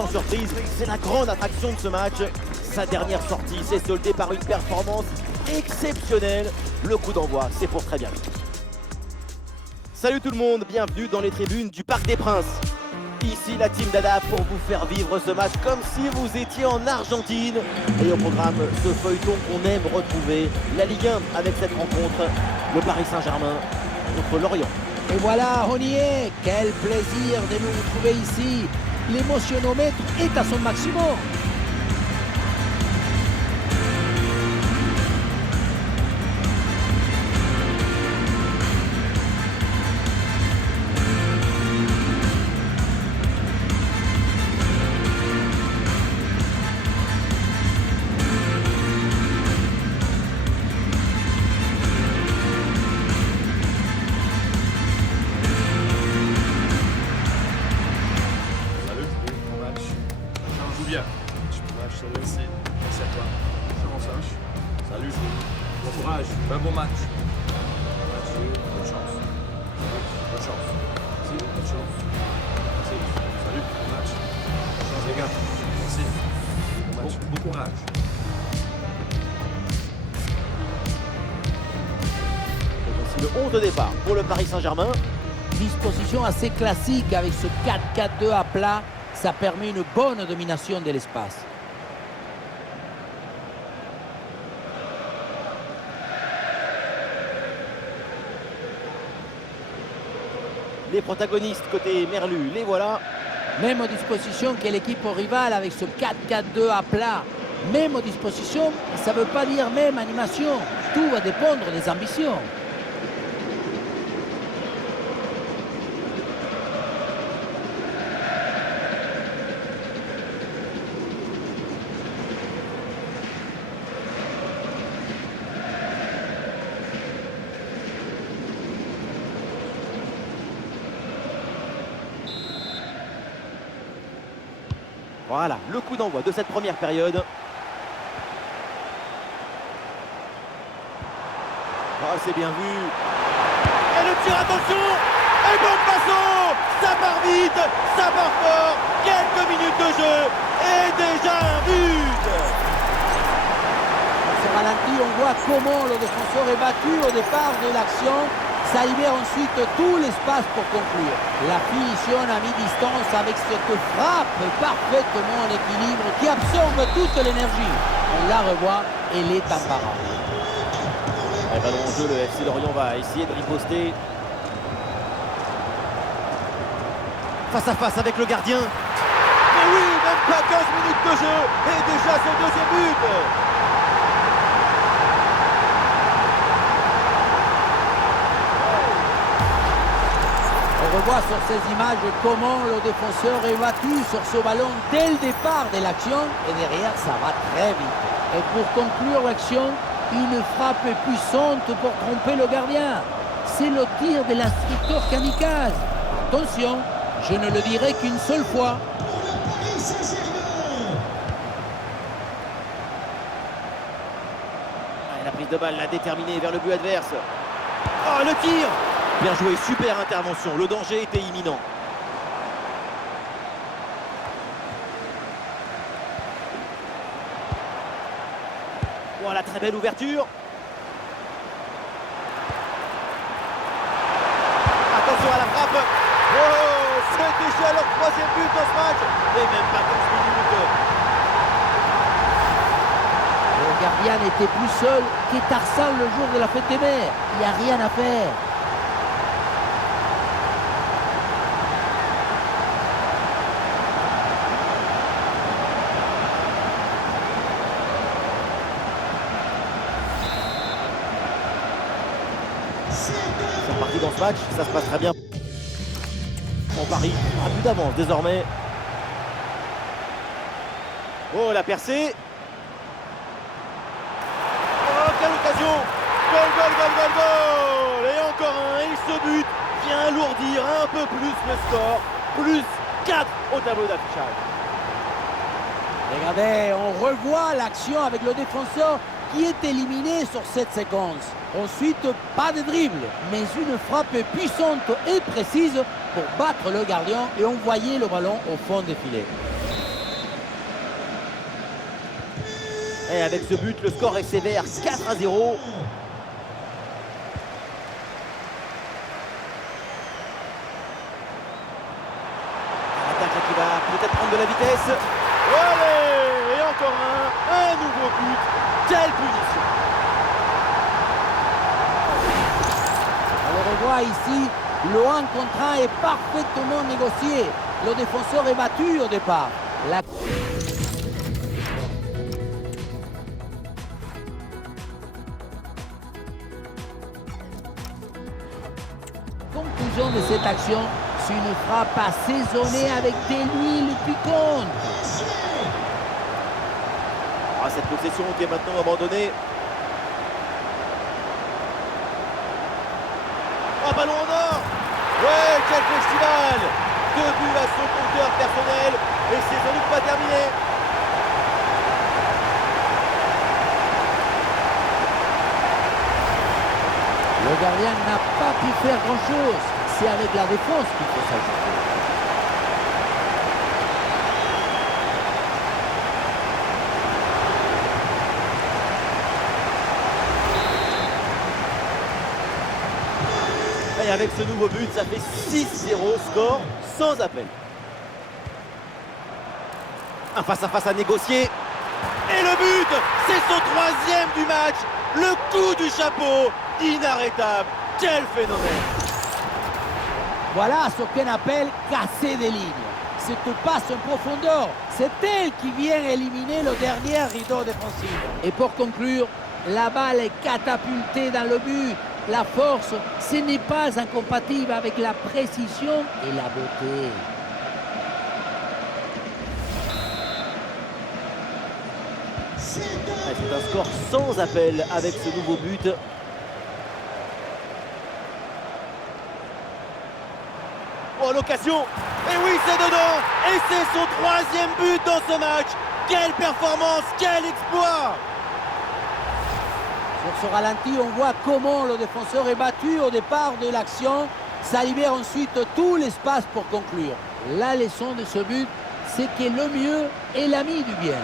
sans surprise, c'est la grande attraction de ce match. Sa dernière sortie s'est soldée par une performance exceptionnelle. Le coup d'envoi, c'est pour très bien. Salut tout le monde, bienvenue dans les tribunes du Parc des Princes. Ici la team Dada pour vous faire vivre ce match comme si vous étiez en Argentine. Et au programme, ce feuilleton qu'on aime retrouver, la Ligue 1 avec cette rencontre, le Paris Saint-Germain contre Lorient. Et voilà, on y est. Quel plaisir de nous retrouver ici. L'émotionnomètre est à son maximum. Bien. Match, merci à toi. Salut. Bon courage. Un bon match. Bonne chance. Bonne chance. Merci. Bonne chance. Merci. Salut. Bon match. Bonne chance les gars. Merci. Bon match. Bon courage. Et voici le 11 de départ pour le Paris Saint-Germain. Disposition assez classique avec ce 4-4-2 à plat. Ça permet une bonne domination de l'espace. Les protagonistes côté Merlu, les voilà. Même disposition que l'équipe rivale avec ce 4-4-2 à plat. Même disposition, ça ne veut pas dire même animation. Tout va dépendre des ambitions. Voilà, le coup d'envoi de cette première période. Ah, c'est bien vu. Et le tir, attention. Et bon passo. Ça part vite, ça part fort. Quelques minutes de jeu. Et déjà un but. Dans ce ralenti, on voit comment le défenseur est battu au départ de l'action. Ça libère ensuite tout l'espace pour conclure. La finition à mi-distance avec cette frappe parfaitement en équilibre qui absorbe toute l'énergie. On la revoit, elle est imparable. Et ballon en jeu, le FC Lorient va essayer de riposter. Face à face avec le gardien. Mais oui, même pas 15 minutes de jeu. Et déjà son deuxième but. On revoit sur ces images comment le défenseur est battu sur ce ballon dès le départ de l'action et derrière ça va très vite. Et pour conclure l'action, une frappe puissante pour tromper le gardien. C'est le tir de l'instructeur kamikaze. Attention, je ne le dirai qu'une seule fois. La prise de balle l'a déterminé vers le but adverse. Oh, le tir! Bien joué, super intervention. Le danger était imminent. Voilà, très belle ouverture. Attention à la frappe. Oh, c'est déjà leur troisième but dans ce match. Et même pas 15 minutes. Le gardien n'était plus seul qu'Étarsan le jour de la fête des mères. Il n'y a rien à faire. C'est reparti dans ce match, ça se passe très bien. En Paris, un but d'avance désormais. Oh, la percée. Oh, quelle occasion. Goal, goal, goal, goal, goal. Et encore un, et ce but vient alourdir un peu plus le score. Plus 4 au tableau d'affichage. Regardez, on revoit l'action avec le défenseur qui est éliminé sur cette séquence. Ensuite, pas de dribble, mais une frappe puissante et précise pour battre le gardien et envoyer le ballon au fond des filets. Et avec ce but, le score est sévère, 4-0. L'attaque qui va peut-être prendre de la vitesse. Allez, et encore un nouveau but. Quelle punition! On le revoit ici, le 1 contre 1 est parfaitement négocié. Le défenseur est battu au départ. La conclusion de cette action, c'est une frappe assaisonnée avec de l'huile piquante. Ah, cette possession qui est maintenant abandonnée. Oh, ballon en or! Ouais, quel festival! 2 buts à son compteur personnel et c'est sans doute pas terminé. Le gardien n'a pas pu faire grand-chose. C'est avec la défense qu'il faut s'ajouter. Et avec ce nouveau but, ça fait 6-0, score sans appel. Un face-à-face à négocier. Et le but, c'est son 3e du match. Le coup du chapeau, inarrêtable. Quel phénomène! Voilà ce qu'on appelle casser des lignes. Cette passe en profondeur, c'est elle qui vient éliminer le dernier rideau défensif. Et pour conclure, la balle est catapultée dans le but. La force, ce n'est pas incompatible avec la précision et la beauté. C'est un score sans appel avec ce nouveau but. Oh, l'occasion! Et oui, c'est dedans! Et c'est son 3e but dans ce match! Quelle performance! Quel exploit! Sur ce ralenti, on voit comment le défenseur est battu au départ de l'action. Ça libère ensuite tout l'espace pour conclure. La leçon de ce but, c'est que le mieux est l'ami du bien.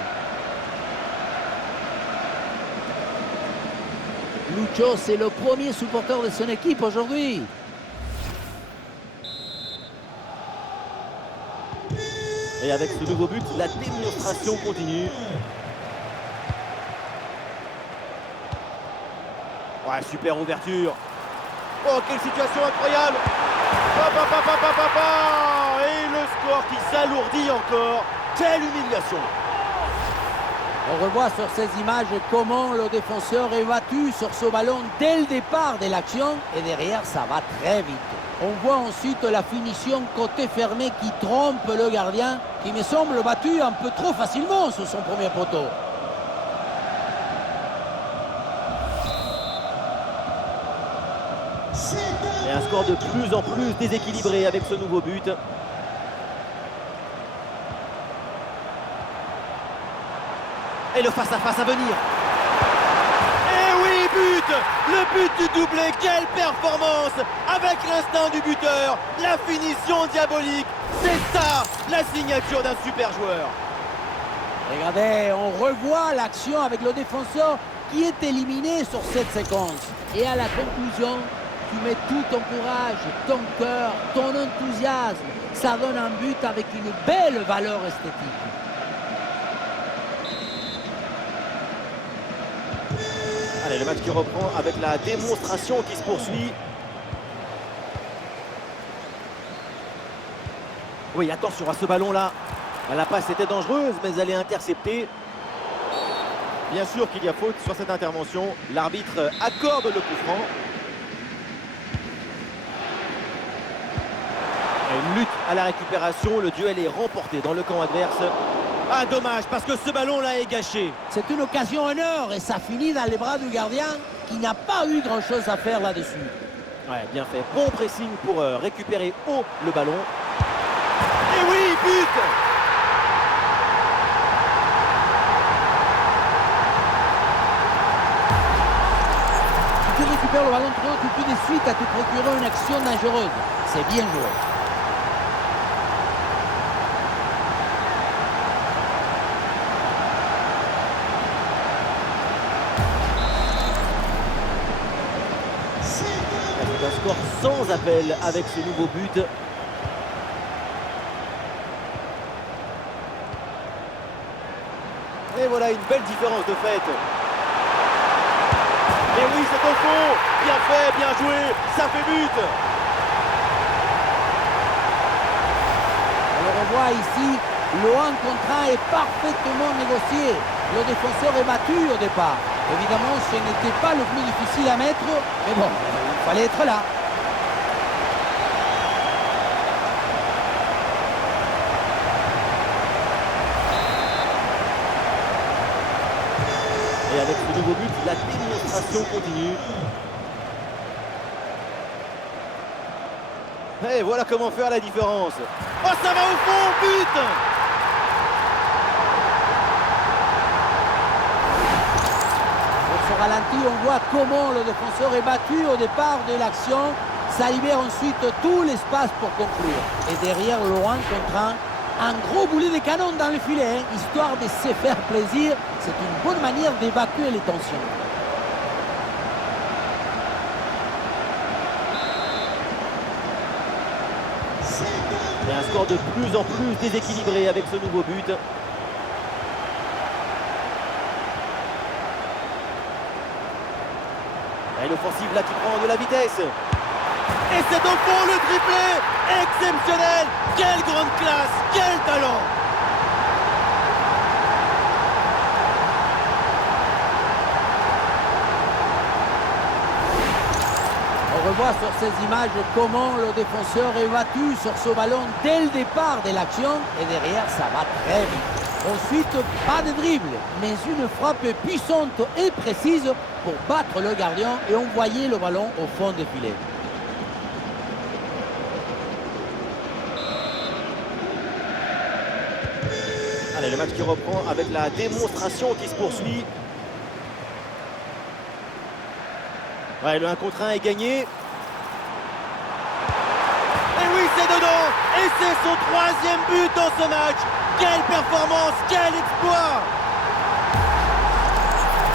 Lucho, c'est le premier supporter de son équipe aujourd'hui. Et avec ce nouveau but, la démonstration continue. Ouais, super ouverture. Oh, quelle situation incroyable! Et le score qui s'alourdit encore. Quelle humiliation! On revoit sur ces images comment le défenseur est battu sur ce ballon dès le départ de l'action et derrière ça va très vite. On voit ensuite la finition côté fermé qui trompe le gardien qui me semble battu un peu trop facilement sur son premier poteau. Et un score de plus en plus déséquilibré avec ce nouveau but. Et le face-à-face à venir. Et oui, but! Le but du doublé, quelle performance! Avec l'instinct du buteur, la finition diabolique. C'est ça, la signature d'un super joueur. Regardez, on revoit l'action avec le défenseur qui est éliminé sur cette séquence. Et à la conclusion, tu mets tout ton courage, ton cœur, ton enthousiasme. Ça donne un but avec une belle valeur esthétique. Allez, le match qui reprend avec la démonstration qui se poursuit. Oui, attention à ce ballon-là. La passe était dangereuse, mais elle est interceptée. Bien sûr qu'il y a faute sur cette intervention. L'arbitre accorde le coup franc. Et une lutte à la récupération. Le duel est remporté dans le camp adverse. Ah, dommage, parce que ce ballon-là est gâché. C'est une occasion en or et ça finit dans les bras du gardien qui n'a pas eu grand-chose à faire là-dessus. Ouais, bien fait. Bon pressing pour récupérer haut le ballon. Et oui, but! Si tu récupères le ballon trop haut, tu peux de suite à te procurer une action dangereuse. C'est bien joué. score sans appel avec ce nouveau but. Et voilà une belle différence de fait. Et oui, c'est au fond. Bien fait, bien joué. Ça fait but. On le revoit ici, le 1 contre 1 est parfaitement négocié. Le défenseur est battu au départ. Évidemment, ce n'était pas le plus difficile à mettre, mais bon, il fallait être là. Et avec ce nouveau but, la démonstration continue. Et voilà comment faire la différence. Oh, ça va au fond, but! Sur ce ralenti, on voit comment le défenseur est battu au départ de l'action. Ça libère ensuite tout l'espace pour conclure. Et derrière le 1 contre 1, un gros boulet de canon dans le filet, histoire de se faire plaisir. C'est une bonne manière d'évacuer les tensions. Et un score de plus en plus déséquilibré avec ce nouveau but. Et l'offensive là qui prend de la vitesse. Et c'est au fond le triplé. Exceptionnel. Quelle grande classe. Quel talent. On revoit sur ces images comment le défenseur est battu sur ce ballon dès le départ de l'action et derrière ça va très vite. Ensuite, pas de dribble, mais une frappe puissante et précise pour battre le gardien et envoyer le ballon au fond des filets. Allez, le match qui reprend avec la démonstration qui se poursuit. Ouais, le 1 contre 1 est gagné. Et oui, c'est dedans. Et c'est son 3e but dans ce match. Quelle performance, quel exploit.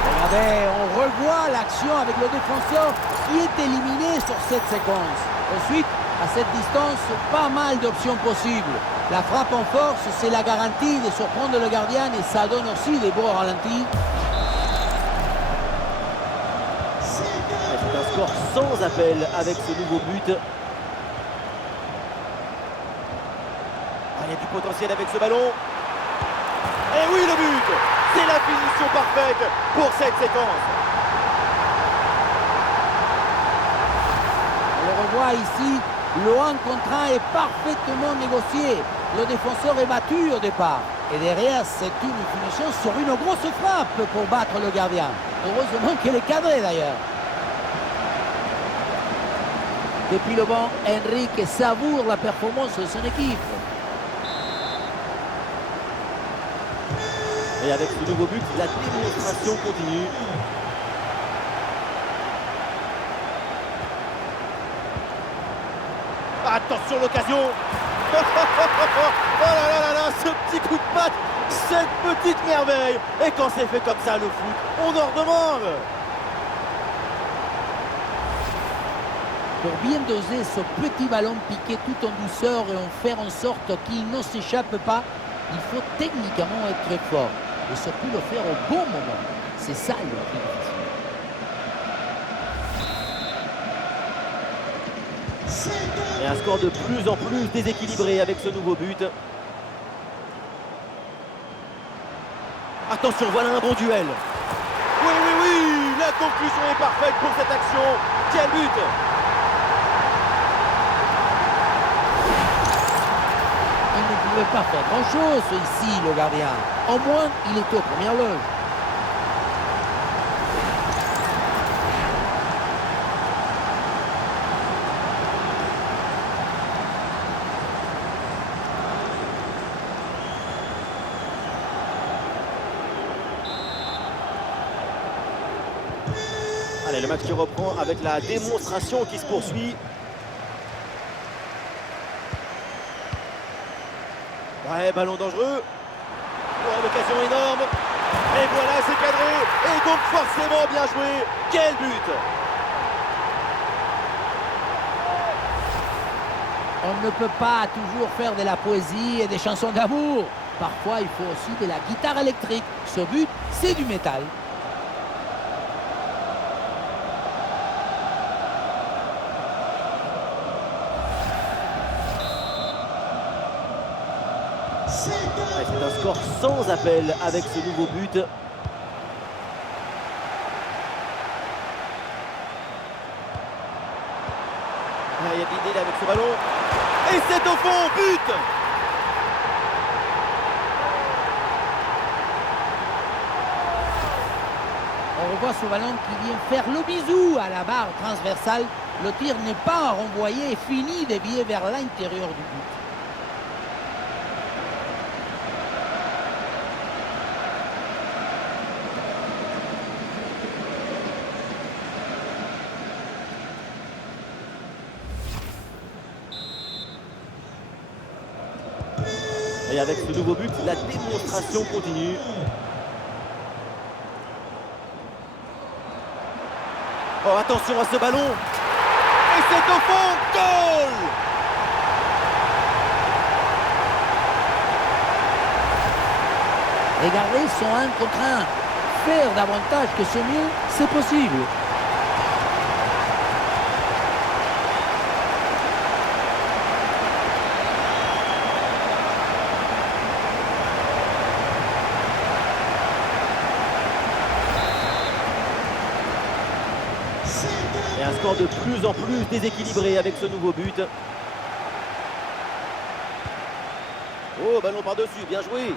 Regardez, on revoit l'action avec le défenseur qui est éliminé sur cette séquence. Ensuite, à cette distance, pas mal d'options possibles. La frappe en force, c'est la garantie de surprendre le gardien et ça donne aussi des beaux ralentis. C'est un score sans appel avec ce nouveau but. Il y a du potentiel avec ce ballon. Et oui, le but. C'est la finition parfaite pour cette séquence. On le revoit ici, le 1 contre 1 est parfaitement négocié. Le défenseur est battu au départ. Et derrière, c'est une finition sur une grosse frappe pour battre le gardien. Heureusement qu'elle est cadrée d'ailleurs. Depuis le banc, Enrique savoure la performance de son équipe. Et avec ce nouveau but, la démonstration continue. Attention l'occasion. Oh là là là là, ce petit coup de patte, cette petite merveille. Et quand c'est fait comme ça le foot, on en redemande. Pour bien doser ce petit ballon piqué tout en douceur et en faire en sorte qu'il ne s'échappe pas, il faut techniquement être fort et surtout le faire au bon moment. C'est ça le plus difficile. Et un score de plus en plus déséquilibré avec ce nouveau but. Attention, voilà un bon duel. Oui, oui, oui, la conclusion est parfaite pour cette action. Quel but! Il ne pouvait pas faire grand-chose ici, le gardien. Au moins, il était aux premières loges. Allez, le match qui reprend avec la démonstration qui se poursuit. Ouais, ballon dangereux. Oh, une occasion énorme. Et voilà, c'est cadré. Et donc forcément bien joué. Quel but! On ne peut pas toujours faire de la poésie et des chansons d'amour. Parfois, il faut aussi de la guitare électrique. Ce but, c'est du métal. C'est un score sans appel avec ce nouveau but. Il y a de l'idée là avec ce ballon. Et c'est au fond, but! On revoit ce ballon qui vient faire le bisou à la barre transversale. Le tir n'est pas renvoyé et finit dévié vers l'intérieur du but. Et avec ce nouveau but, la démonstration continue. Oh, attention à ce ballon. Et c'est au fond, goal! Regardez son 1 contre 1. Faire davantage que ce mieux, c'est possible. Et un score de plus en plus déséquilibré avec ce nouveau but. Oh, ballon par-dessus, bien joué.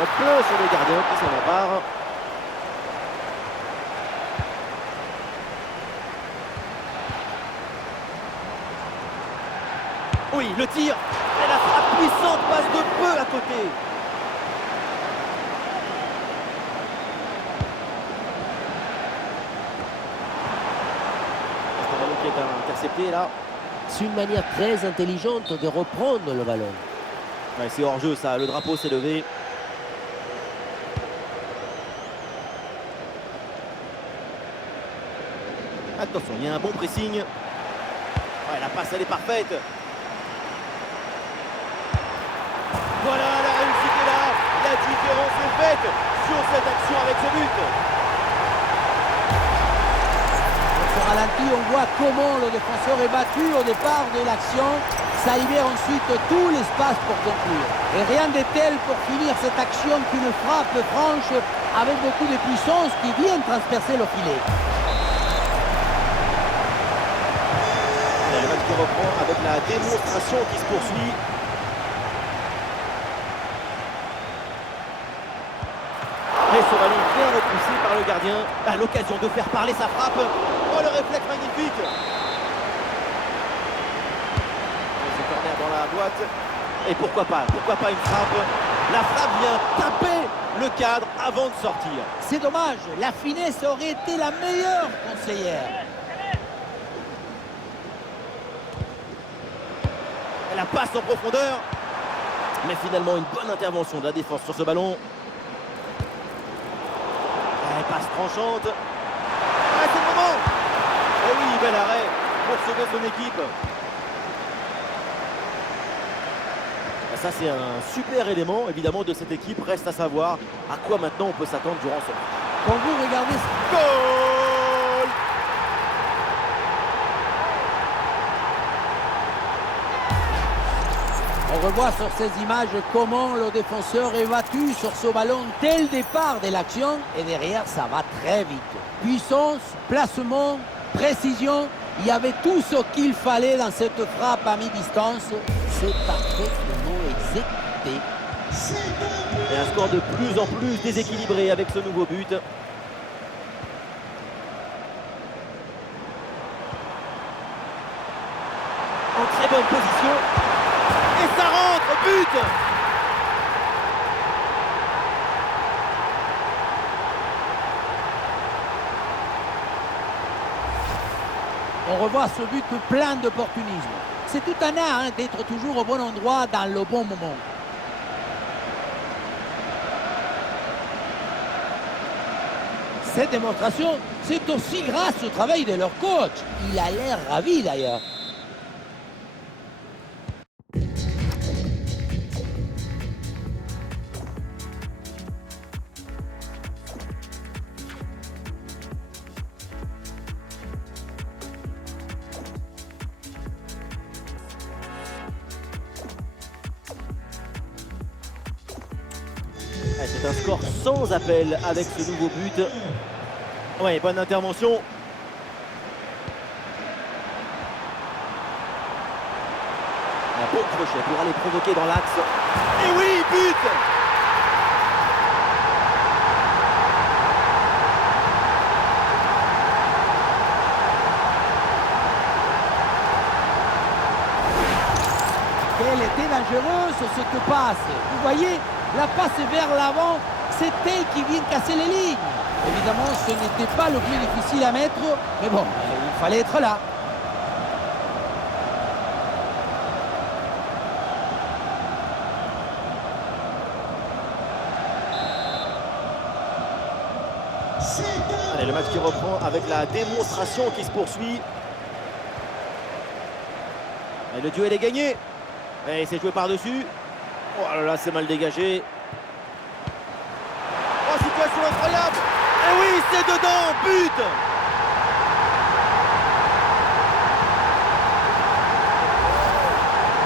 En plein sur le gardien qui s'en empare. Oui, le tir. Et la frappe puissante passe de peu à côté. Qui est intercepté là. C'est une manière très intelligente de reprendre le ballon. Ouais, c'est hors jeu ça, le drapeau s'est levé. Attention, il y a un bon pressing. Ouais, la passe elle est parfaite. Voilà, la réussite est là. La différence est faite sur cette action avec ce but. Au ralenti, on voit comment le défenseur est battu au départ de l'action. Ça libère ensuite tout l'espace pour conclure. Et rien de tel pour finir cette action qu'une frappe franche avec beaucoup de puissance qui vient transpercer le filet. Le match qui reprend avec la démonstration qui se poursuit. Et ce ballon bien repoussé par le gardien. À l'occasion de faire parler sa frappe. Oh, le réflexe magnifique. Ce corner dans la boîte. Et pourquoi pas une frappe. La frappe vient taper le cadre avant de sortir. C'est dommage, la finesse aurait été la meilleure conseillère. Et la passe en profondeur. Mais finalement une bonne intervention de la défense sur ce ballon. Passe tranchante. Ah, c'est le moment. Oh oui, bel arrêt pour sauver son équipe. Ça, c'est un super élément, évidemment, de cette équipe. Reste à savoir à quoi maintenant on peut s'attendre durant ce match. Quand vous regardez... Goal! On revoit sur ces images comment le défenseur est battu sur ce ballon dès le départ de l'action. Et derrière, ça va très vite. Puissance, placement, précision. Il y avait tout ce qu'il fallait dans cette frappe à mi-distance. C'est parfaitement exécuté. Et un score de plus en plus déséquilibré avec ce nouveau but. En très bonne position. Et ça rentre, but! On revoit ce but plein d'opportunisme. C'est tout un art d'être toujours au bon endroit dans le bon moment. Cette démonstration, c'est aussi grâce au travail de leur coach. Il a l'air ravi d'ailleurs. C'est un score sans appel avec ce nouveau but. Ouais, bonne intervention. Un bon crochet pour aller provoquer dans l'axe. Et oui, but! Elle était dangereuse ce que passe. Vous voyez, la passe vers l'avant, c'est elle qui vient casser les lignes. Évidemment, ce n'était pas le plus difficile à mettre, mais bon, il fallait être là. Allez, le match qui reprend avec la démonstration qui se poursuit. Et le duel est gagné. Et c'est joué par-dessus. Oh là là, c'est mal dégagé. Oh, situation incroyable. Et oui, c'est dedans, but.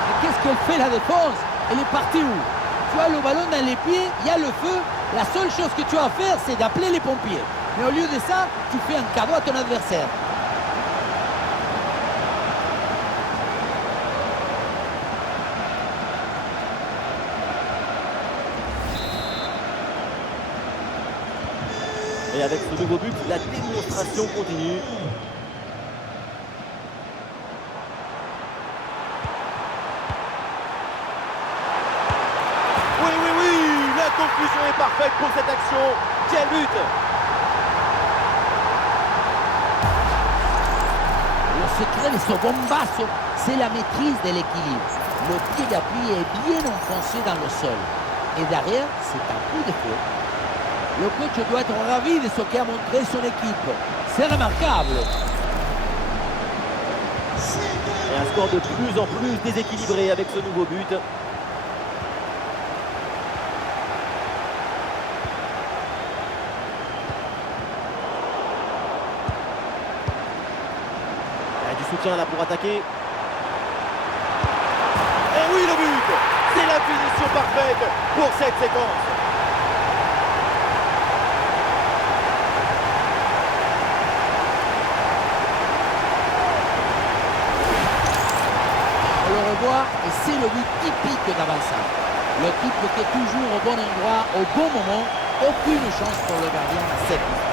Et qu'est-ce qu'elle fait la défense? Elle est partie où? Tu as le ballon dans les pieds, il y a le feu. La seule chose que tu as à faire, c'est d'appeler les pompiers. Mais au lieu de ça, tu fais un cadeau à ton adversaire. Et avec ce nouveau but, la démonstration continue. Oui, oui, oui, la conclusion est parfaite pour cette action. Quel but! Le secret de ce bombasso, c'est la maîtrise de l'équilibre. Le pied d'appui est bien enfoncé dans le sol. Et derrière, c'est un coup de feu. Le coach doit être ravi de ce qu'a montré son équipe. C'est remarquable. Et un score de plus en plus déséquilibré avec ce nouveau but. Du soutien là pour attaquer. Et oui, le but! C'est la finition parfaite pour cette séquence. On le revoit et c'est le but typique d'Avançade. Le type était toujours au bon endroit, au bon moment. Aucune chance pour le gardien à cette minute.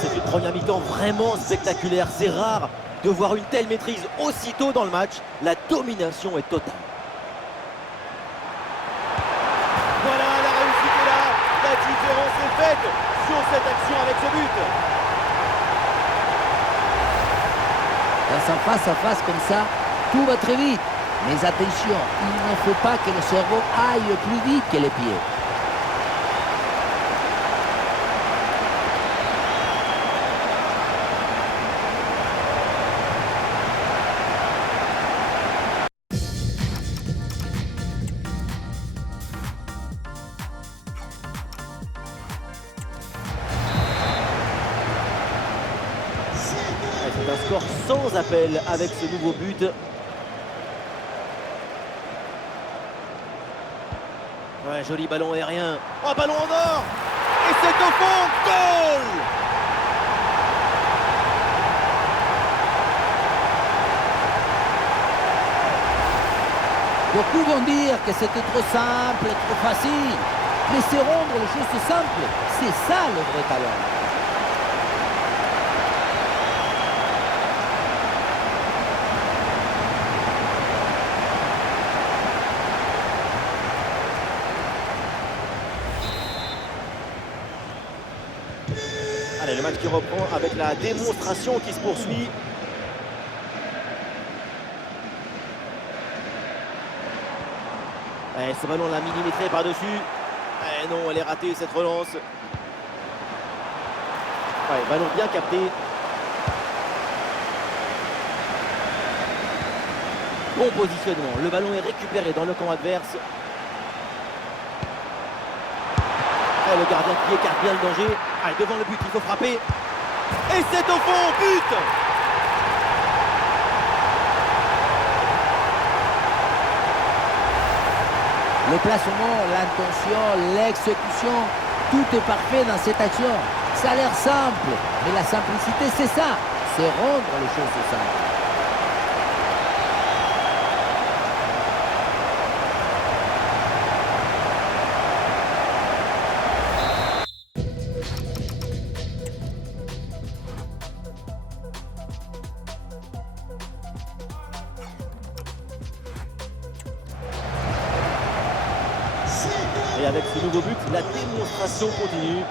C'est une première mi-temps vraiment spectaculaire. C'est rare de voir une telle maîtrise aussitôt dans le match. La domination est totale. Voilà, la réussite est là. La différence est faite sur cette action avec ce but. Dans un face-à-face comme ça, tout va très vite. Mais attention, il ne faut pas que le cerveau aille plus vite que les pieds. C'est un score sans appel avec ce nouveau but. Ouais, joli ballon aérien. Oh, ballon en or! Et c'est au fond! Goal! Beaucoup vont dire que c'était trop simple, trop facile. Mais c'est rendre les choses simples. C'est ça le vrai talent. Allez, le match qui reprend avec la démonstration qui se poursuit. Et ce ballon l'a millimétré par-dessus. Et non, elle est ratée cette relance. Ouais, ballon bien capté. Bon positionnement. Le ballon est récupéré dans le camp adverse. Le gardien qui écarte bien le danger. Allez, devant le but, il faut frapper. Et c'est au fond, but! Le placement, l'intention, l'exécution, tout est parfait dans cette action. Ça a l'air simple, mais la simplicité, c'est ça. C'est rendre les choses simples. Et avec ce nouveau but, la démonstration continue.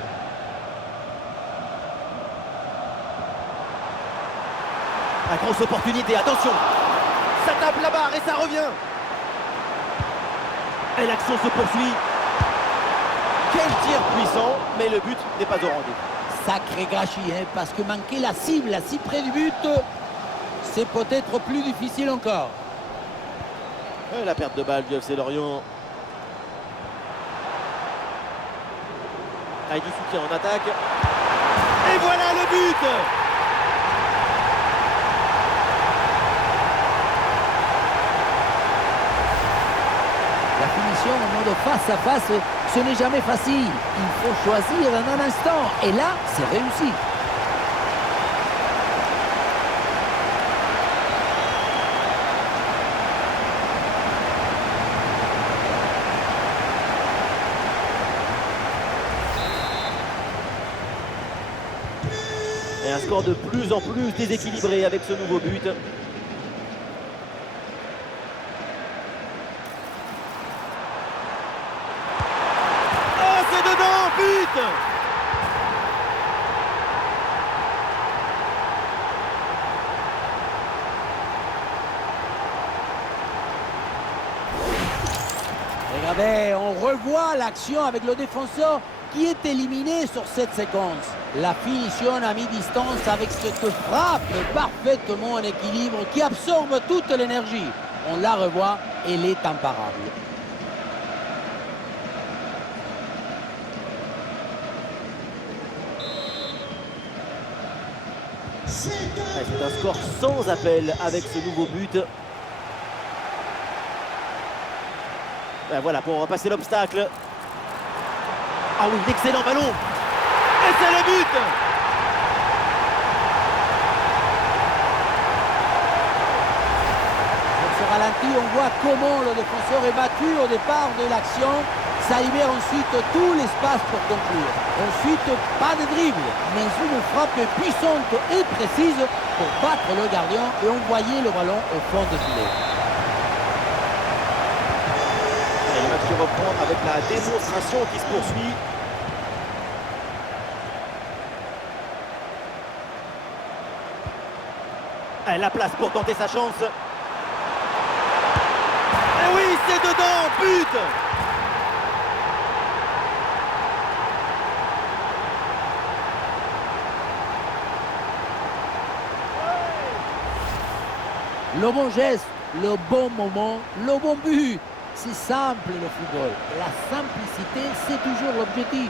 La grosse opportunité, attention! Ça tape la barre et ça revient! Et l'action se poursuit. Quel tir puissant, mais le but n'est pas au rendez-vous. Sacré gâchis, hein, parce que manquer la cible, si près du but, c'est peut-être plus difficile encore. Et la perte de balle du FC Lorient. Avec du soutien en attaque. Et voilà le but! La finition en mode face à face, ce n'est jamais facile. Il faut choisir en un instant. Et là, c'est réussi. Et un score de plus en plus déséquilibré avec ce nouveau but. Oh, c'est dedans, but! Regardez, on revoit l'action avec le défenseur qui est éliminé sur cette séquence. La finition à mi-distance avec cette frappe parfaitement en équilibre qui absorbe toute l'énergie. On la revoit, elle est imparable. C'est un score sans appel avec ce nouveau but. Ben voilà, pour repasser l'obstacle. Ah oui, l'excellent ballon. Et c'est le but! Dans ce ralenti, on voit comment le défenseur est battu au départ de l'action. Ça libère ensuite tout l'espace pour conclure. Ensuite, pas de dribble, mais une frappe puissante et précise pour battre le gardien et envoyer le ballon au fond de filet. Et le match reprend avec la démonstration qui se poursuit. Et la place pour tenter sa chance. Et oui, c'est dedans, but! Le bon geste, le bon moment, le bon but. C'est simple le football. La simplicité, c'est toujours l'objectif.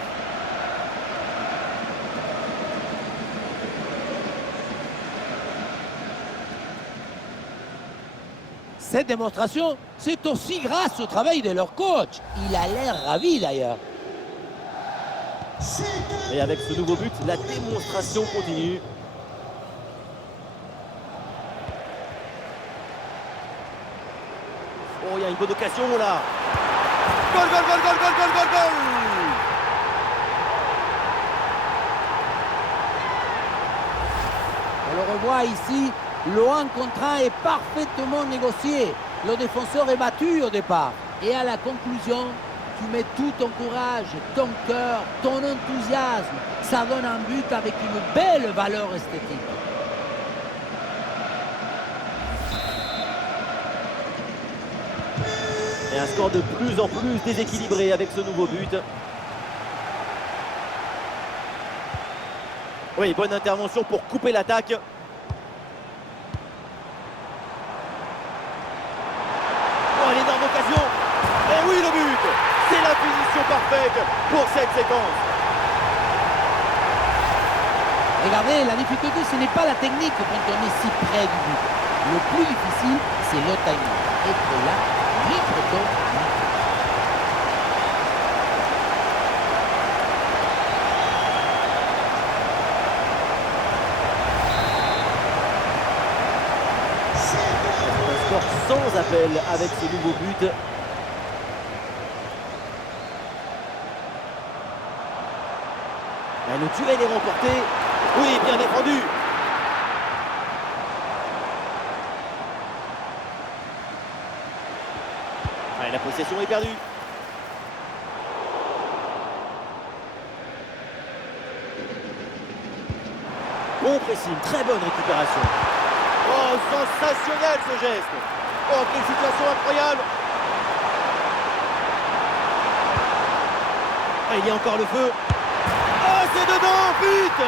Cette démonstration, c'est aussi grâce au travail de leur coach. Il a l'air ravi d'ailleurs. Et avec ce nouveau but, la démonstration continue. Oh, il y a une bonne occasion là. Goal, goal, goal, goal, goal, goal, goal, goal! On le revoit ici, le 1 contre 1 est parfaitement négocié. Le défenseur est battu au départ. Et à la conclusion, tu mets tout ton courage, ton cœur, ton enthousiasme. Ça donne un but avec une belle valeur esthétique. Et un score de plus en plus déséquilibré avec ce nouveau but. Oui, bonne intervention pour couper l'attaque. Oh, l'énorme occasion. Et oui, le but. C'est la finition parfaite. parfaite pour cette séquence. Regardez, la difficulté, ce n'est pas la technique quand on est si près du but. Le plus difficile, c'est le timing. Être là, micro. Un score sans appel avec ce nouveau but. Le duel est remporté. Oui, bien défendu. Allez, la possession est perdue. Bon pressing, très bonne récupération. Oh, sensationnel ce geste. Oh, quelle situation incroyable. Ah, il y a encore le feu. Oh, c'est dedans, but.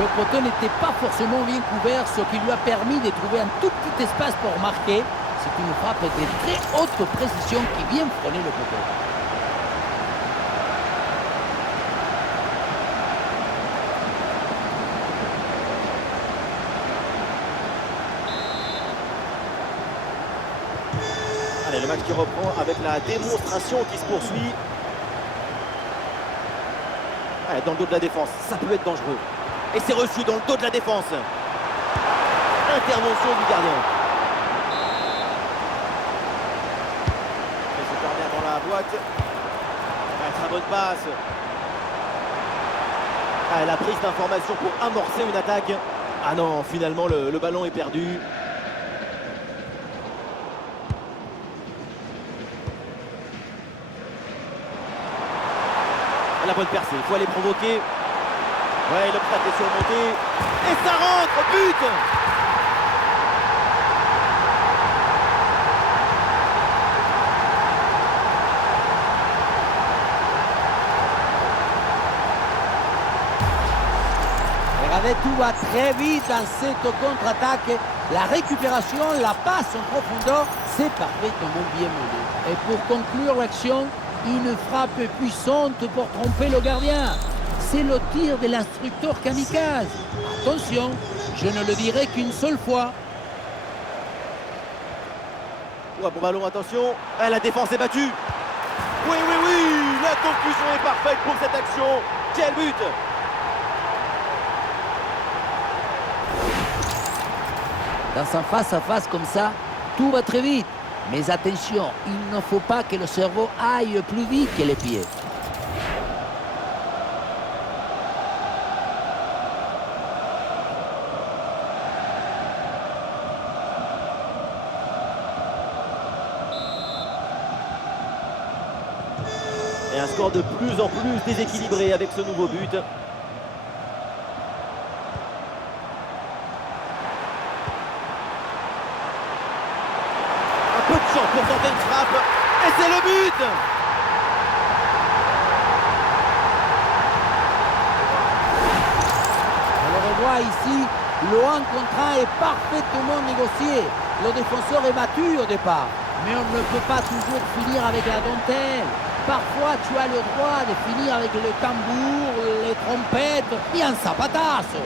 Le poteau n'était pas forcément bien couvert, ce qui lui a permis de trouver un tout petit espace pour marquer. C'est une frappe de très haute précision qui vient frôler le poteau. Allez, le match qui reprend avec la démonstration qui se poursuit. Allez, dans le dos de la défense, ça peut être dangereux. Et c'est reçu dans le dos de la défense. Intervention du gardien. Et ce corner dans la boîte. Très bonne passe. La prise d'information pour amorcer une attaque. Ah non, finalement le ballon est perdu. La bonne percée, il faut aller provoquer. Ouais, l'obstacle est surmonté. Et ça rentre, but! Regardez, tout va très vite dans cette contre-attaque. La récupération, la passe en profondeur, c'est parfaitement bien mené. Et pour conclure l'action, une frappe puissante pour tromper le gardien. C'est le tir de l'instructeur kamikaze. Attention, je ne le dirai qu'une seule fois. Ouais, bon ballon, attention. La défense est battue. Oui, oui, oui. La conclusion est parfaite pour cette action. Quel but! Dans un face-à-face comme ça, tout va très vite. Mais attention, il ne faut pas que le cerveau aille plus vite que les pieds. Et un score de plus en plus déséquilibré avec ce nouveau but. Un peu de chance pour tenter une frappe. Et c'est le but! Alors on voit ici, le 1 contre 1 est parfaitement négocié. Le défenseur est battu au départ. Mais on ne peut pas toujours finir avec la dentelle. Parfois, tu as le droit de finir avec le tambour, les trompettes et un zapatazo.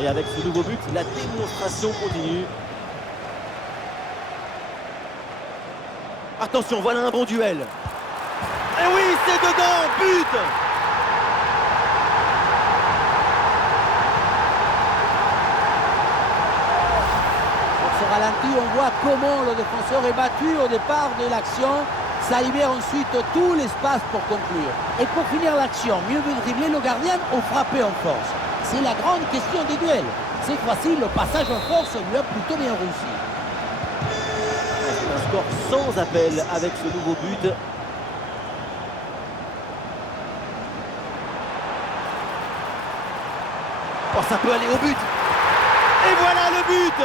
Et avec ce nouveau but, la démonstration continue. Attention, voilà un bon duel. Et oui, c'est dedans, but! Sur ce ralenti, on voit comment le défenseur est battu au départ de l'action. Ça libère ensuite tout l'espace pour conclure. Et pour finir l'action, mieux vaut dribbler le gardien ou frapper en force. C'est la grande question des duels. Cette fois-ci, le passage en force lui a plutôt bien réussi. C'est un score sans appel avec ce nouveau but. Oh, ça peut aller au but. Et voilà le but!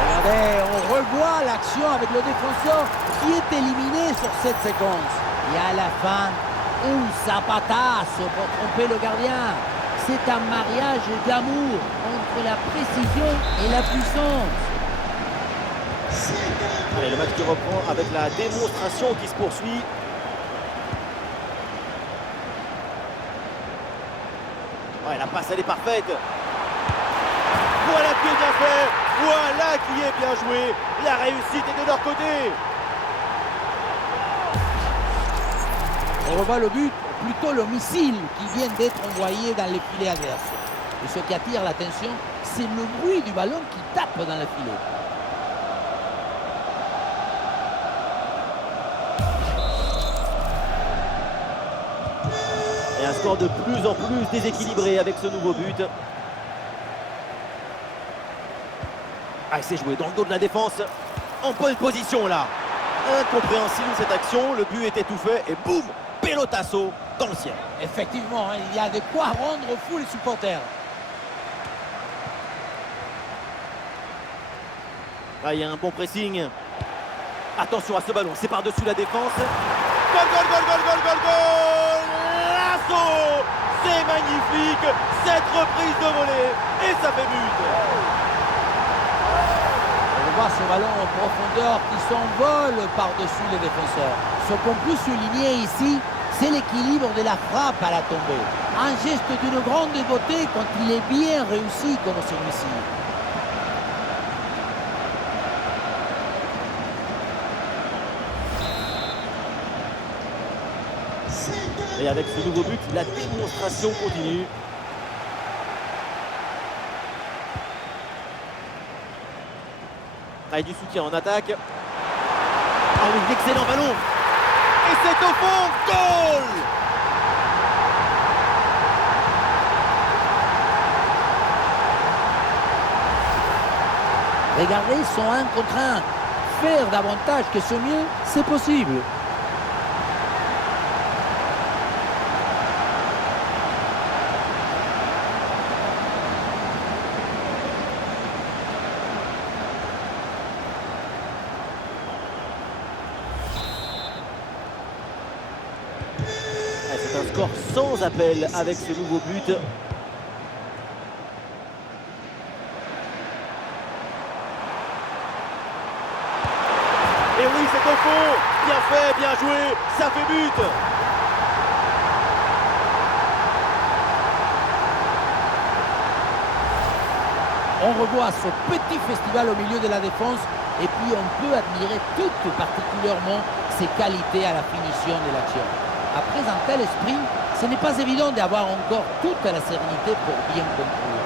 Regardez, on revoit l'action avec le défenseur qui est éliminé sur cette séquence. Et à la fin, un zapatazo pour tromper le gardien. C'est un mariage d'amour entre la précision et la puissance. Allez, le match qui reprend avec la démonstration qui se poursuit. Ouais, la passe elle est parfaite. Voilà qui est bien fait. Voilà qui est bien joué. La réussite est de leur côté. On revoit le but, ou plutôt le missile qui vient d'être envoyé dans les filets adverses. Et ce qui attire l'attention, c'est le bruit du ballon qui tape dans le filet. Et un score de plus en plus déséquilibré avec ce nouveau but. Ah, c'est joué dans le dos de la défense. En bonne position là. Incompréhensible cette action. Le but était tout fait et boum, pelotasso dans le ciel. Effectivement, hein, il y a de quoi rendre fou les supporters. Là, il y a un bon pressing. Attention à ce ballon, c'est par-dessus la défense. Goal, goal, goal, goal, goal, goal, goal. Lasso. C'est magnifique. Cette reprise de volée. Et ça fait but. On voit ce ballon en profondeur qui s'envole par-dessus les défenseurs. Ce qu'on peut souligner ici, c'est l'équilibre de la frappe à la tombée. Un geste d'une grande beauté quand il est bien réussi comme celui-ci. Et avec ce nouveau but, la démonstration continue. Avec du soutien en attaque. Ah oui, excellent ballon. Et c'est au fond, goal. Regardez son 1 contre 1. Faire davantage que ce mieux, c'est possible. C'est un score sans appel avec ce nouveau but. Et oui, c'est au fond. Bien fait, bien joué. Ça fait but. On revoit ce petit festival au milieu de la défense et puis on peut admirer tout particulièrement ses qualités à la finition de l'action. Après un tel esprit, ce n'est pas évident d'avoir encore toute la sérénité pour bien conclure.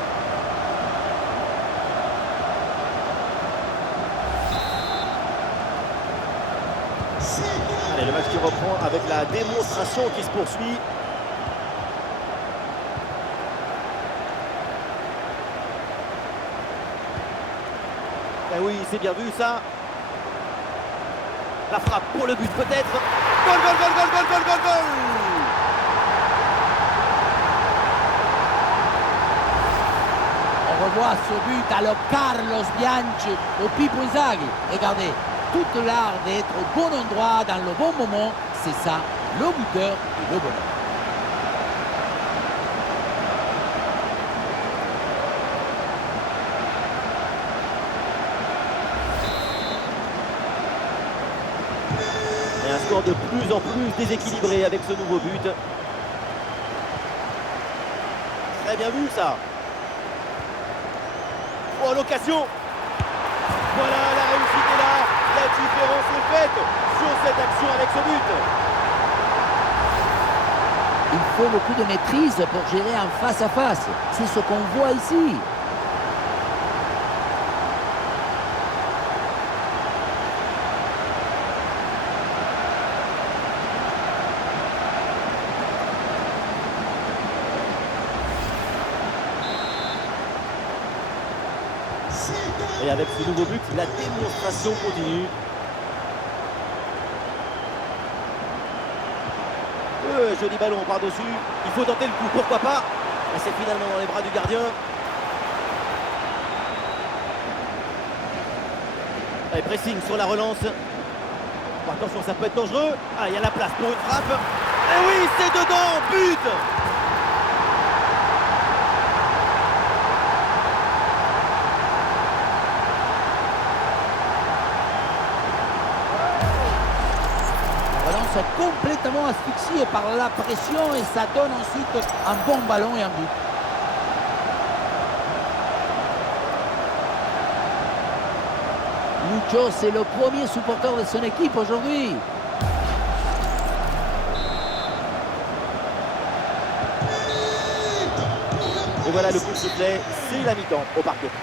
Allez, le match qui reprend avec la démonstration qui se poursuit. Eh oui, c'est bien vu ça. La frappe pour le but peut-être. Goal, goal, goal, goal, goal, goal, goal, goal. On revoit ce but à lo Carlos Bianchi au Pippo Inzaghi. Regardez, tout l'art d'être au bon endroit dans le bon moment, c'est ça, le buteur et le bonheur. Et un score de plus en plus déséquilibré avec ce nouveau but. Très bien vu ça. Oh, l'occasion. Voilà, la réussite est là. La différence est faite sur cette action avec ce but. Il faut beaucoup de maîtrise pour gérer un face-à-face. C'est ce qu'on voit ici. Et avec ce nouveau but, la démonstration continue. Joli ballon par-dessus. Il faut tenter le coup, pourquoi pas. Mais c'est finalement dans les bras du gardien. Allez, pressing sur la relance. Oh, attention, ça peut être dangereux. Ah, il y a la place pour une frappe. Et oui, c'est dedans, but! La relance est complètement asphyxiée par la pression et ça donne ensuite un bon ballon et un but. Lucho, c'est le premier supporter de son équipe aujourd'hui. Et voilà le coup de sifflet, c'est la mi-temps au Parc des Princes.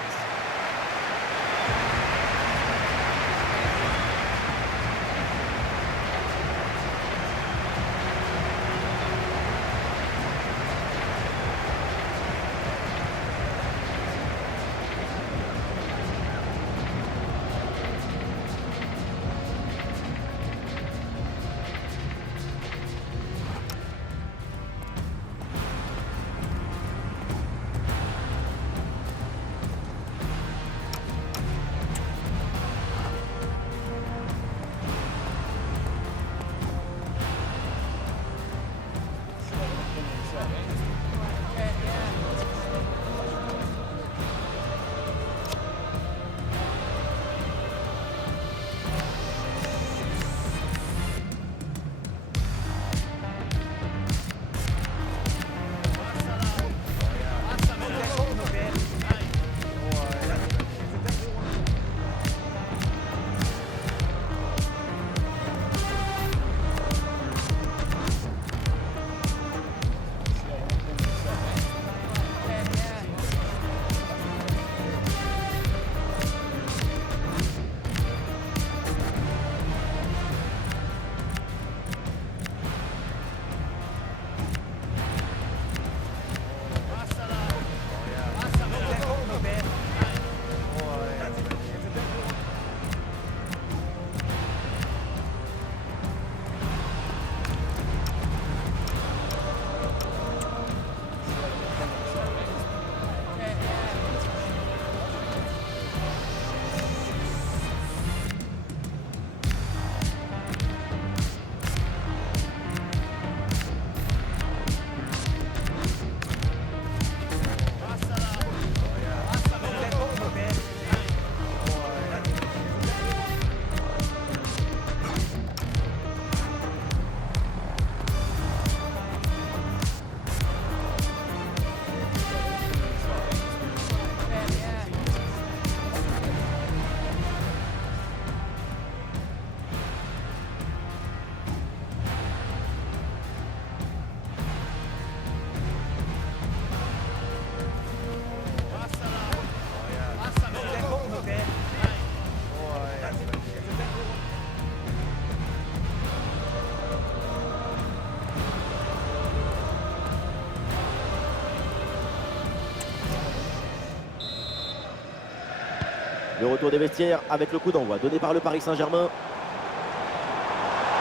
Le retour des vestiaires avec le coup d'envoi donné par le Paris Saint-Germain.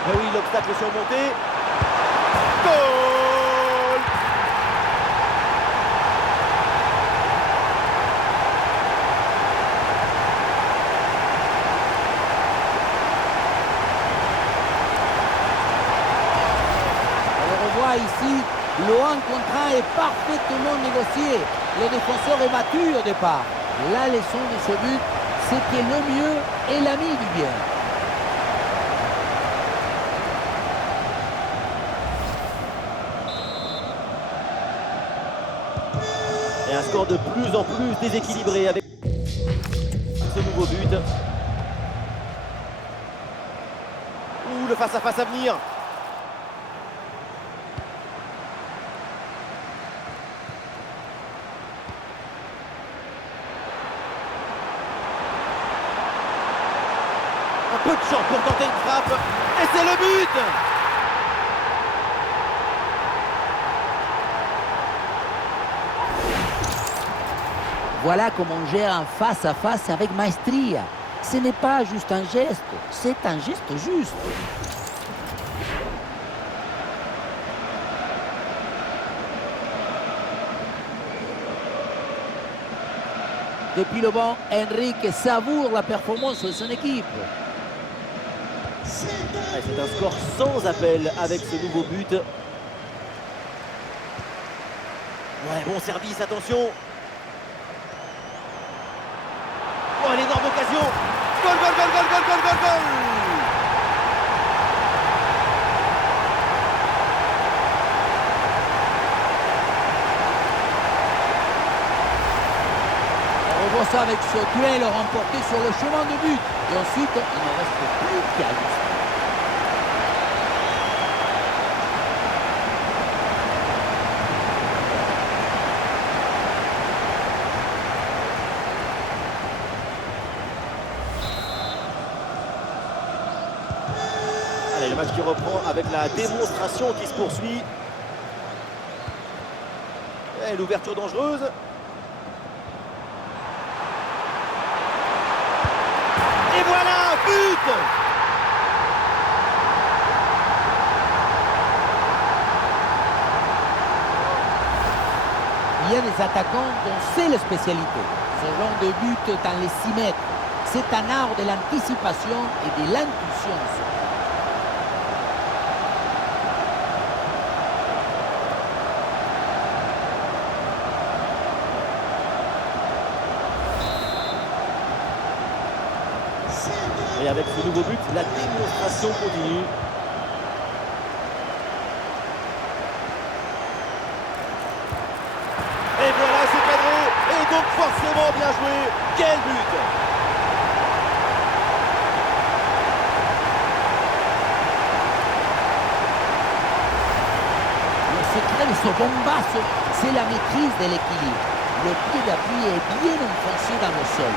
Et oui, l'obstacle est surmonté. Goal! On revoit ici, le 1 contre 1 est parfaitement négocié. Le défenseur est battu au départ. La leçon de ce but, c'est que le mieux est l'ami du bien. Et un score de plus en plus déséquilibré avec ce nouveau but. Ouh, le face-à-face à venir. Un peu de chance pour tenter une frappe. Et c'est le but! Voilà comment on gère un face-à-face avec maestria. Ce n'est pas juste un geste, c'est un geste juste. Depuis le banc, Enrique savoure la performance de son équipe. C'est un score sans appel avec ce nouveau but. Ouais, bon service, attention. Oh, une énorme occasion. Goal, goal, goal, goal, goal, goal, goal, goal. On voit ça avec ce duel remporté sur le chemin de but. Et ensuite, il ne reste plus qu'à illustrer. Allez, le match qui reprend avec la démonstration qui se poursuit. Et l'ouverture dangereuse. Et voilà, but! Il y a des attaquants dont c'est la spécialité. Ce genre de but dans les 6 mètres. C'est un art de l'anticipation et de l'intuition. Et avec ce nouveau but, la démonstration continue. Et voilà, c'est cadré. Et donc forcément bien joué. Quel but! Le secret de ce bombasse, c'est la maîtrise de l'équilibre. Le pied d'appui est bien enfoncé dans le sol.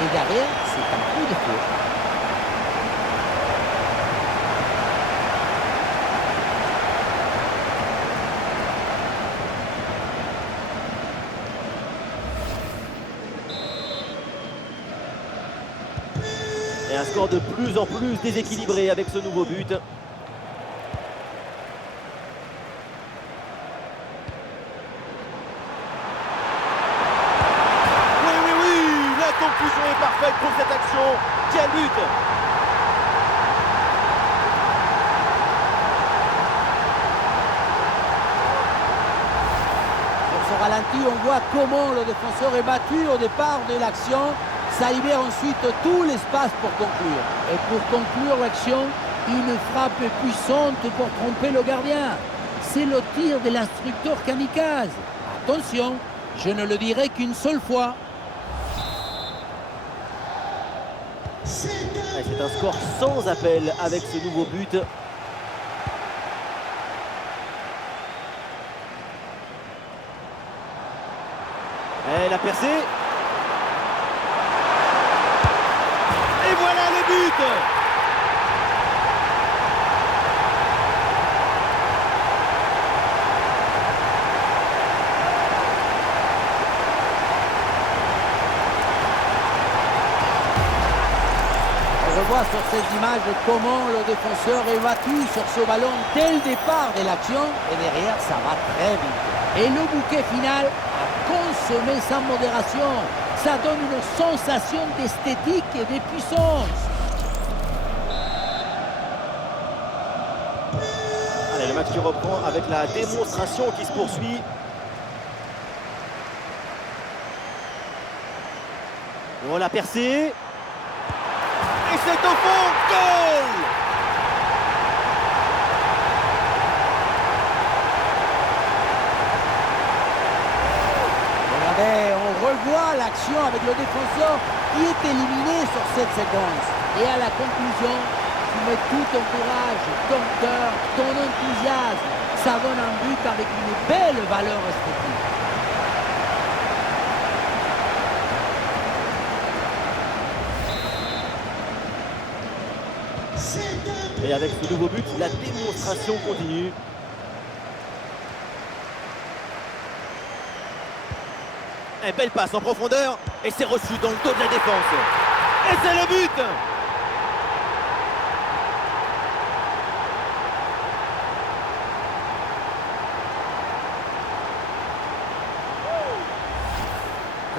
Et derrière, c'est un coup de feu. Et un score de plus en plus déséquilibré avec ce nouveau but. La conclusion est parfaite pour cette action. Quel but! Sur ce ralenti, on voit comment le défenseur est battu au départ de l'action. Ça libère ensuite tout l'espace pour conclure. Et pour conclure l'action, une frappe puissante pour tromper le gardien. C'est le tir de l'instructeur kamikaze. Attention, je ne le dirai qu'une seule fois. C'est un score sans appel avec ce nouveau but. Et la percée. Et voilà le but! On revoit sur ces images comment le défenseur est battu sur ce ballon dès le départ de l'action et derrière ça va très vite. Et le bouquet final a consommé sans modération. Ça donne une sensation d'esthétique et de puissance. Allez, le match qui reprend avec la démonstration qui se poursuit. On l'a percé. Et c'est au fond, goal! Regardez, on revoit l'action avec le défenseur qui est éliminé sur cette séquence. Et à la conclusion, tu mets tout ton courage, ton cœur, ton enthousiasme. Ça donne un but avec une belle valeur esthétique. Et avec ce nouveau but, la démonstration continue. Et belle passe en profondeur. Et c'est reçu dans le dos de la défense. Et c'est le but!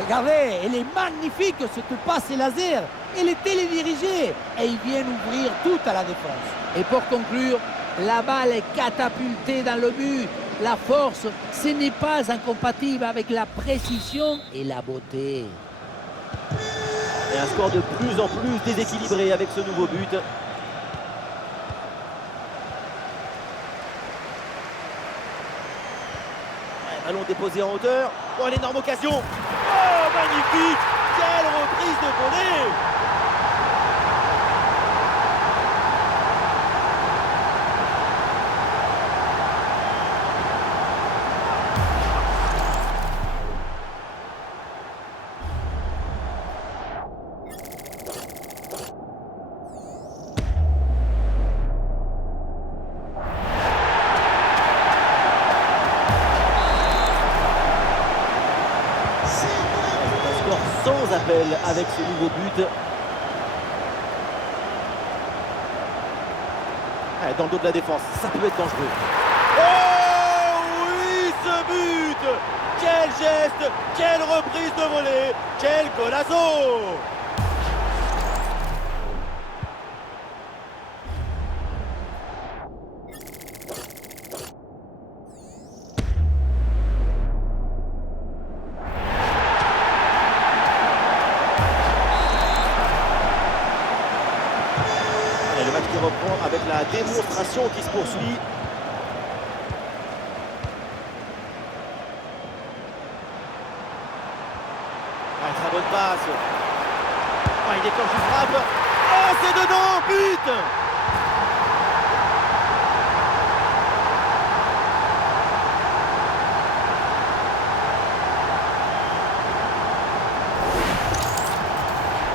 Regardez, elle est magnifique cette passe laser. Elle est télédirigée et ils viennent ouvrir tout à la défense. Et pour conclure, la balle est catapultée dans le but. La force, ce n'est pas incompatible avec la précision et la beauté. Et un score de plus en plus déséquilibré avec ce nouveau but. Ballon déposé en hauteur. Oh, une énorme occasion. Oh, magnifique. Quelle reprise de volée. Sans appel avec ce nouveau but. Allez, dans le dos de la défense, ça peut être dangereux. Oh oui, ce but! Quel geste, quelle reprise de volée, quel golazo! Le match qui reprend avec la démonstration qui se poursuit. Très bonne passe. Il déclenche une frappe. Oh, c'est dedans, but!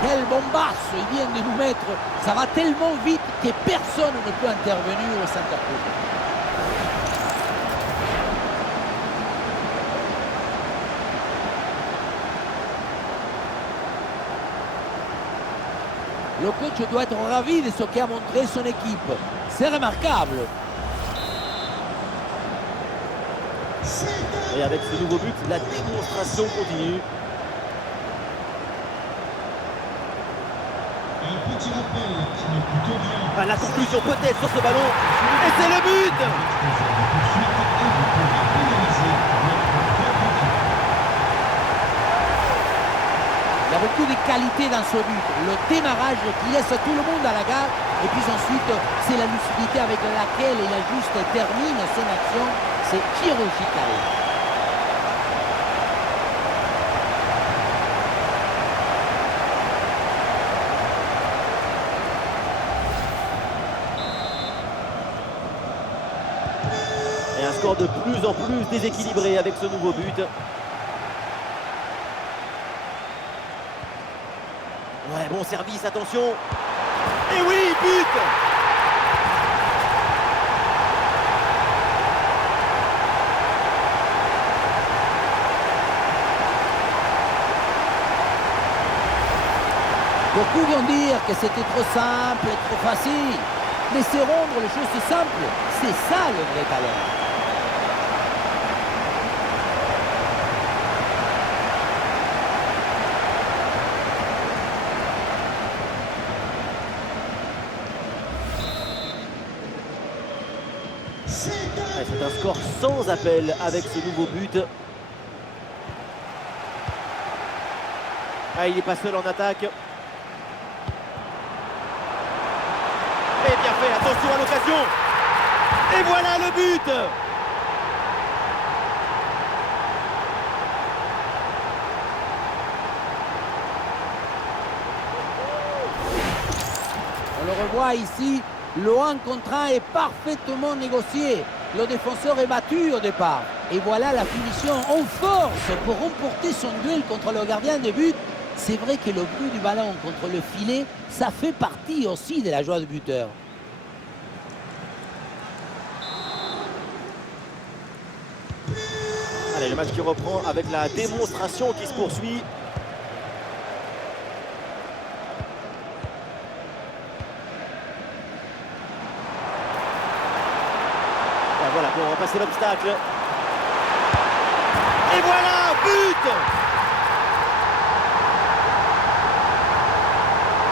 Quel bombasse ils viennent de nous mettre. Ça va tellement vite que personne ne peut intervenir au centre. Le coach doit être ravi de ce qu'a montré son équipe. C'est remarquable. Et avec ce nouveau but, la démonstration continue. La conclusion peut-être sur ce ballon. Et c'est le but! Il y a beaucoup de qualité dans ce but. Le démarrage qui laisse tout le monde à la gare. Et puis ensuite, c'est la lucidité avec laquelle il ajuste et termine son action. C'est chirurgical. Et un score de plus en plus déséquilibré avec ce nouveau but. Ouais, bon service, attention. Et oui, but! Beaucoup vont dire que c'était trop simple, trop facile. Laissez rendre les choses simples. C'est ça le vrai talent. C'est un score sans appel avec ce nouveau but. Il n'est pas seul en attaque. Et bien fait, attention à l'occasion. Et voilà le but. On le revoit ici, le 1 contre 1 est parfaitement négocié. Le défenseur est battu au départ. Et voilà la finition en force pour remporter son duel contre le gardien de but. C'est vrai que le bruit du ballon contre le filet, ça fait partie aussi de la joie du buteur. Allez, le match qui reprend avec la démonstration qui se poursuit. Voilà, pour repasser l'obstacle. Et voilà